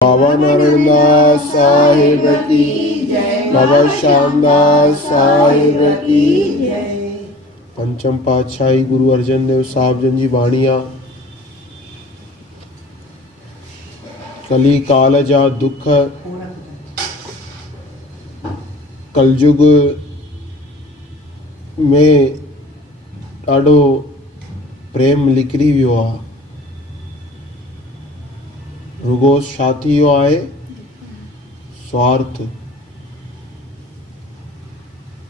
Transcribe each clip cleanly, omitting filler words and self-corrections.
बाबा नारायणदास साहिब की जय, बाबा श्यामदास साहिब की जय। पंचम पातशाही गुरु अर्जन देव साहब जन जी बाणिया। कली काल जा दुख कलयुग में ॾाढो प्रेम लिकरी वियो आहे। रुगो छा थी वियो आहे? स्वार्थ।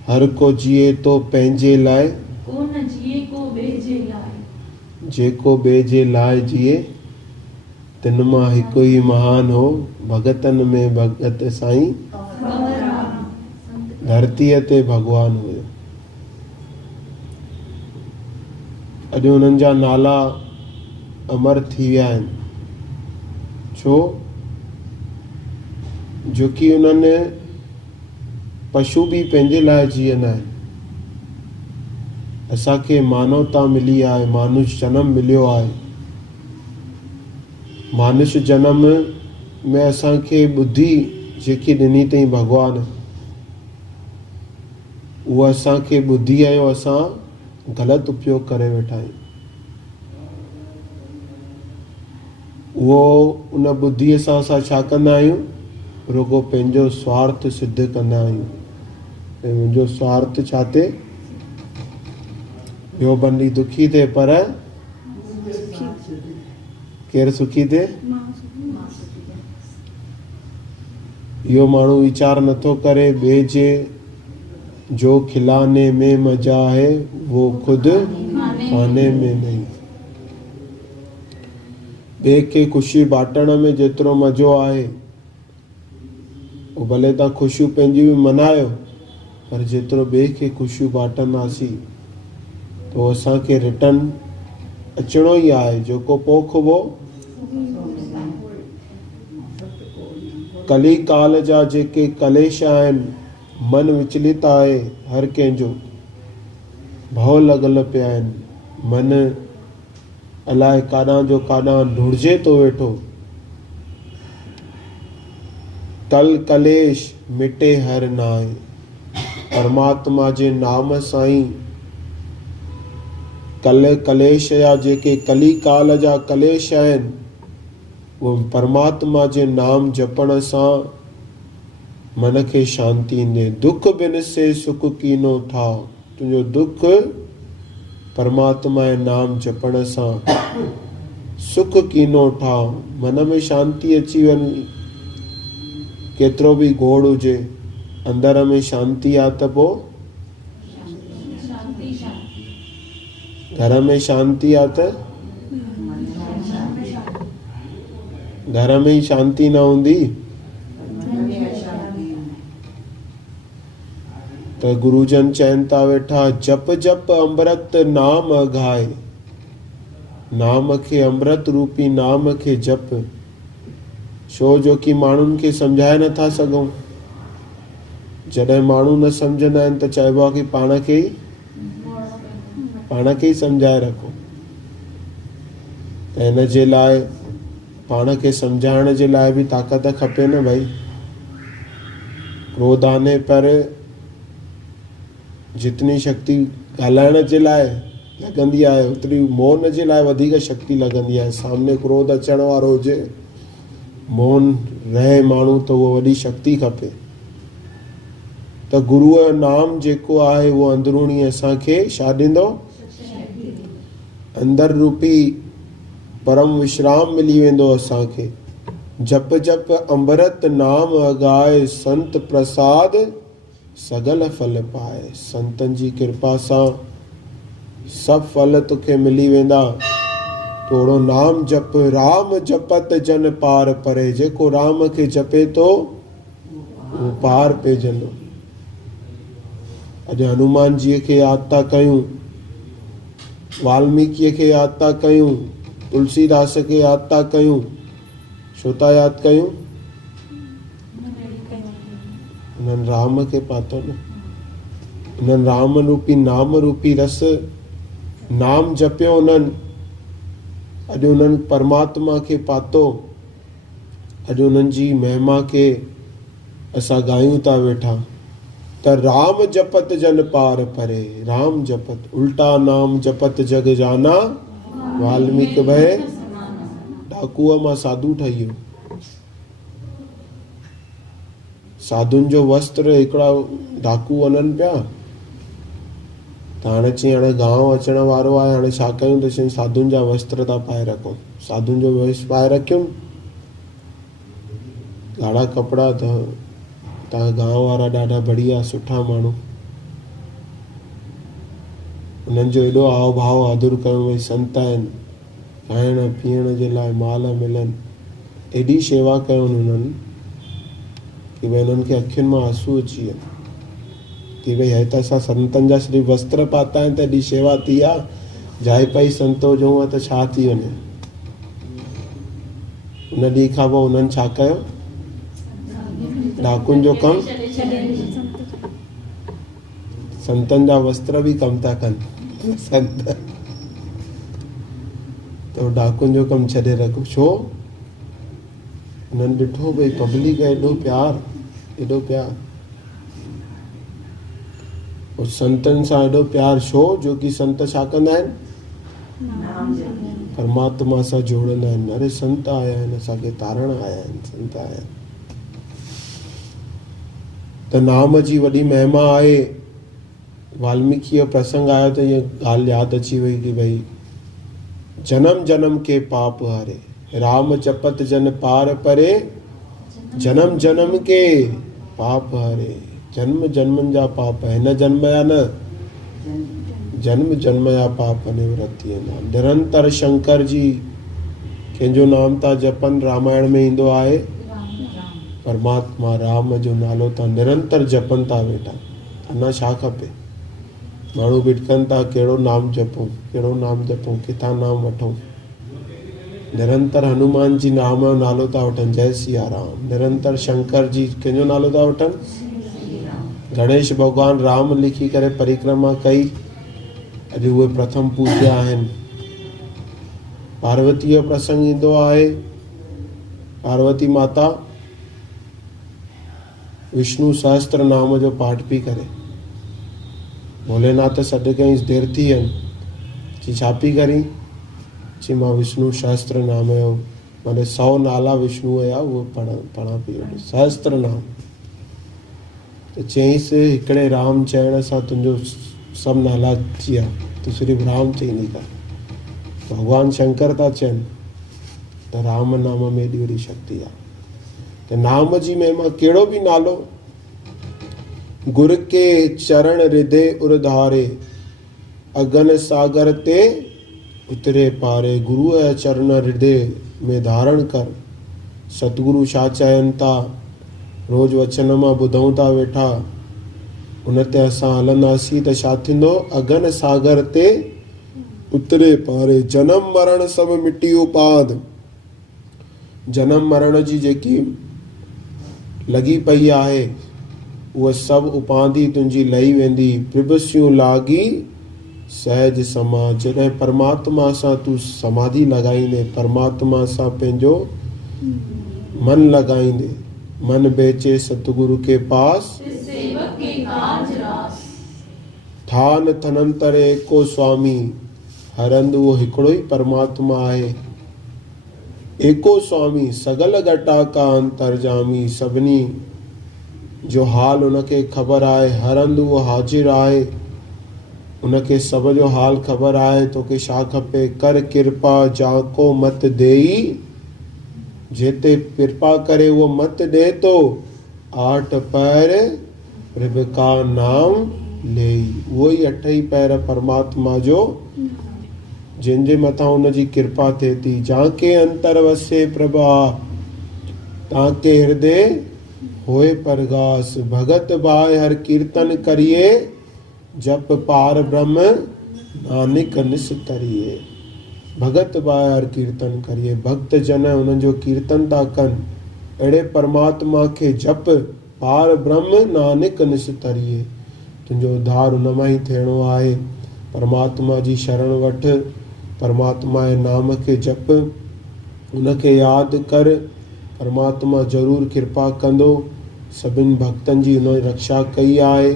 हर को जिए तो पंहिंजे लाइ, को न जिए को ॿिए जे लाइ। जेको ॿिए जे लाइ जिए तिन मां हिकु ई महान हो। भगतन में भगत साईं, धरतीअ ते भगवान हुयो। अॼु उन्हनि जा नाला अमर थी विया आहिनि। छो? जो कि उन्हनि पशु भी पंहिंजे लाइ जीअंदा आहिनि। असांखे मानवता मिली आहे, मानुष जन्म मिलियो आहे। मानुष जन्म में असांखे बुद्धि जेकी ॾिनी अथई भगवान, उहा असांखे बुद्धीअ जो असां ग़लति उपयोग करे वेठा आहियूं। वो उन बुद्धीअ सां असां छा कंदा आहियूं? रुगो पंहिंजो स्वार्थ सिद्ध कंदा आहियूं। ऐं मुंहिंजो स्वार्थ छा थिए? ॿियो बंदी दुखी थिए पर केरु सुखी थिए? इहो माण्हू वीचार नथो करे ॿिए जे जो खिलाने में मजा है वो खुद खाने में नहीं। ॿिए खे ख़ुशी बांटण में जेतिरो मज़ो आहे, उहो भले तव्हां ख़ुशियूं पंहिंजी बि मनायो, पर जेतिरो ॿिए खे ख़ुशियूं बांटंदासीं तो असांखे रिटर्न अचिणो ई आहे। जेको पोखिबो। कली काल जा जेके कलेश आहिनि, मन विचलित आहे हर कंहिंजो, भव लॻल पिया आहिनि। मन अलाए काॾां जो काॾां ढुढ़िजे तो वेठो। कल कलेश मिटे हर नाए, परमात्मा जे नाम साईं कल कलेश या जेके कली काल जा कलेश आहिनि, वो परमात्मा जे नाम जपण सां मन खे शांति ईंदे। दुख बिन से सुख कीनो ठाव। तुंहिंजो दुख परमात्मा जे नाम जपण सां सुख कीनो ठाव। मन में शांति अची वञे। केतिरो भी घोड़ हुजे, अंदर में शांति आहे त पोइ घर में शांति आहे त घर में ही शांति न हूंदी त गुरुजन चवनि था वेठा, जप जप अमृत नाम अघाए। नाम खे, अमृत रूपी नाम खे जप। छो जो कि माण्हुनि खे सम्झाए नथा सघूं। जॾहिं माण्हू न सम्झंदा आहिनि त चइबो आहे कि पाण खे ई सम्झाए रखो। त हिन जे लाइ पाण खे सम्झाइण जे लाइ भी ताक़त खपे न भाई। क्रोध आने पर जितनी शक्ति ॻाल्हाइण जे लाइ लॻंदी आहे, ओतिरी मौन जे लाइ वधीक शक्ति लॻंदी आहे। सामने क्रोध अचण वारो हुजे, मौन रहे माण्हू, त उहो वॾी शक्ति खपे। त गुरूअ जो नाम जेको आहे उहो अंदरूनी असांखे छा ॾींदो? अंदर रूपी परम विश्राम मिली वेंदो असांखे। जप जप अमृत नाम अगाए, संत प्रसाद सगल फल पाए। संतन जी कृपा सां सब फल तोखे मिली वेंदा। थोड़ो नाम जप। राम जपत जन पार परे। जेको राम खे जपे तो वो पार पइजंदो। अॼु हनुमान जी खे यादि था कयूं, वाल्मीकिअ खे यादि था कयूं, तुलसीदास खे यादि था कयूं। छो था यादि कयूं? उन्हनि राम खे पातो न। उन्हनि राम रूपी नाम रूपी रस नाम जपियो उन्हनि। अॼु उन्हनि परमात्मा खे पातो। अॼु उन्हनि जी महिमा खे असां ॻायूं था वेठा त राम जपत जन पार परे, राम जपत उल्टा नाम जपत जग जाना, वाल्मीकि भय डाकुअ मां साधु ठही वियो। साधुनि जो वस्त्र हिकिड़ा डाकू वञनि पिया त हाणे चई हाणे गांव अचण वारो आहे, हाणे छा कयूं त चई साधुनि जा वस्त्र था पाए रखूं। साधुनि जो वेश पाए रखियुमि, ॻाढ़ा कपिड़ा, त तव्हां गांव वारा ॾाढा बढ़िया सुठा माण्हू, उन्हनि जो एॾो हाव भाव आदर कयो, भई संत आहिनि, खाइण पीअण जे लाइ माल मिलनि, एॾी शेवा कयूं उन्हनि कि भई उन्हनि खे अखियुनि मां आंसू अची विया कि भई हे त असां संतनि जा सिर्फ़ु वस्त्र पाता आहिनि त एॾी शेवा थी आहे, जाइ पई संत हुजूं हा त छा थी वञे। उन ॾींहं खां पोइ उन्हनि छा कयो, डाकुनि जो कमु, संतनि जा वस्त्र बि कमु था कनि संत, त डाकुनि जो कमु छॾे रखो। छो? उन्हनि ॾिठो भई पब्लिक एॾो प्यार, एॾो प्यार, और संतनि सां एॾो प्यार छो? जो कि संत छा कंदा आहिनि, परमात्मा सां जोड़ंदा आहिनि। अरे संत आया आहिनि, असांखे तारण आया आहिनि, संत आया आहिनि। त नाम जी वॾी महिमा आहे। वाल्मीकि जो प्रसंग आयो त ये ॻाल्हि यादि अची वई कि भई जन्म जन्म के पाप हारे, राम जपत जन पार परे, जन्म जन्म के पाप हारे। जन्म जन्मनि जा पाप, हिन जन्म जा न, जन्म जन्म जा पाप निवृत्त थी वेंदा। निरंतर शंकर जी कंहिंजो नाम था जपनि, रामायण में ईंदो आहे, परमात्मा राम जो नालो था निरंतर जपनि था वेठा। अञा छा खपे? माण्हू भिटकनि था कहिड़ो नाम जपूं, कहिड़ो नाम जपूं, किथां नाम वठूं। निरंतर हनुमान जी नाम जो नालो था वठनि, जय सिया राम। निरंतर शंकर जी कंहिंजो नालो था वठनि, गणेश भगवान राम लिखी करे परिक्रमा कई, अॼु उहे प्रथम पूज्य आहिनि। पार्वती जो प्रसंग ईंदो आहे, पार्वती माता विष्णु सहस्त्र नाम जो पाठ पई करे, भोलेनाथ सॾु कईं, देर थी वञे, चई छा पई करी? चई मां विष्णु सहस्त्र नाम जो, माने 100 नाला विष्णु जा उहो पढ़ा पई, सहस्त्र नाम। त चईंसि हिकिड़े राम चइण सां तुंहिंजो सभु नाला थी विया, तूं सिर्फ़ु राम चईंदी कर। भगवान शंकर था चवनि त राम नाम में एॾी वॾी शक्ति आहे। त नाम जी महिमा, कहिड़ो बि नालो, गुर के चरण हृदय उरधारे, अगन सागर ते उतरे पारे। गुरु जा चरण हृदय में धारण कर। सतगुरु छा चयनि था, रोज़ वचन मां ॿुधूं था वेठा, उन ते असां हलंदासीं त छा थींदो, अगन सागर ते उतरे पारे। जनम मरण सभु मिटी उपाद, जनम मरण जी जेकी लॻी पई आहे उहा सभु उपाधि तुंहिंजी लही वेंदी। प्रिबसियूं लागी सहज समाज, जॾहिं परमात्मा सां तूं समाधि लॻाईंदे, परमात्मा सां पंहिंजो मन लॻाईंदे, मन बेचे सतगुरु के पास, सेवक के काज रास। थान थनंतरे एको स्वामी, हरंद उहो हिकिड़ो ई परमात्मा आहे। एको स्वामी सगल घटा का अंतरजामी, सभिनी जो हाल उनखे ख़बर आहे। हरंद उहो हाजिर आहे, उनखे सब जो हाल ख़बर आहे। तोखे छा खपे? कर कृपा जाको मत देई, जेते कृपा करे उहो मत ॾे तो, 8 पैर प्रभ का नाम लेई। उहो ई 8 ही पैर परमात्मा जो, जंहिंजे मथां उनजी कृपा थिए थी। जाके अंतर वसे प्रभा, ताके हृदय होए परगास। भगत भाई हर कीर्तन करिए, जप पार ब्रह्म नानक निस्तरिए। भगत भाई हर कीर्तन करिए, भक्त जन उन्हनि जो कीर्तन था कनि। अहिड़े परमात्मा खे जप, पार ब्रह्म नानक निस्तरिए। तुंहिंजो उद्धार उन मां ई थियणो आहे। परमात्मा जी शरण वठ, परमात्मा जे नाम खे जप, उनखे यादि कर, परमात्मा ज़रूरु कृपा कंदो। सभिनि भक्तनि जी हुन रक्षा कई आहे।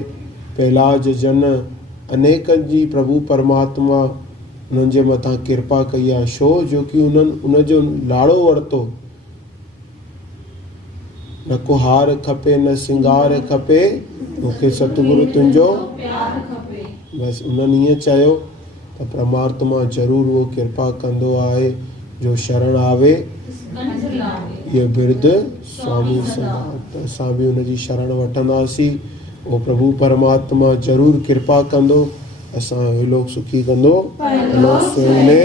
पहलाज जन अनेकनि जी प्रभु परमात्मा उन्हनि जे मथां कृपा कई आहे। छो जो कि उन्हनि उनजो लाड़ो वरितो। न को हार खपे न सिंगार खपे, मूंखे सतगुरु तुंहिंजो प्यार खपे। बसि उन्हनि ईअं चयो त परमात्मा ज़रूरु उहो कृपा कंदो आहे। जो शरण आवे कंठ लावे। ये बिरद स्वामी सदा। त असां बि हुनजी शरण वठंदासीं। उहो प्रभु परमात्मा ज़रूरु कृपा कंदो, असां इहो लोक सुखी कंदो। परलोक सुहिणे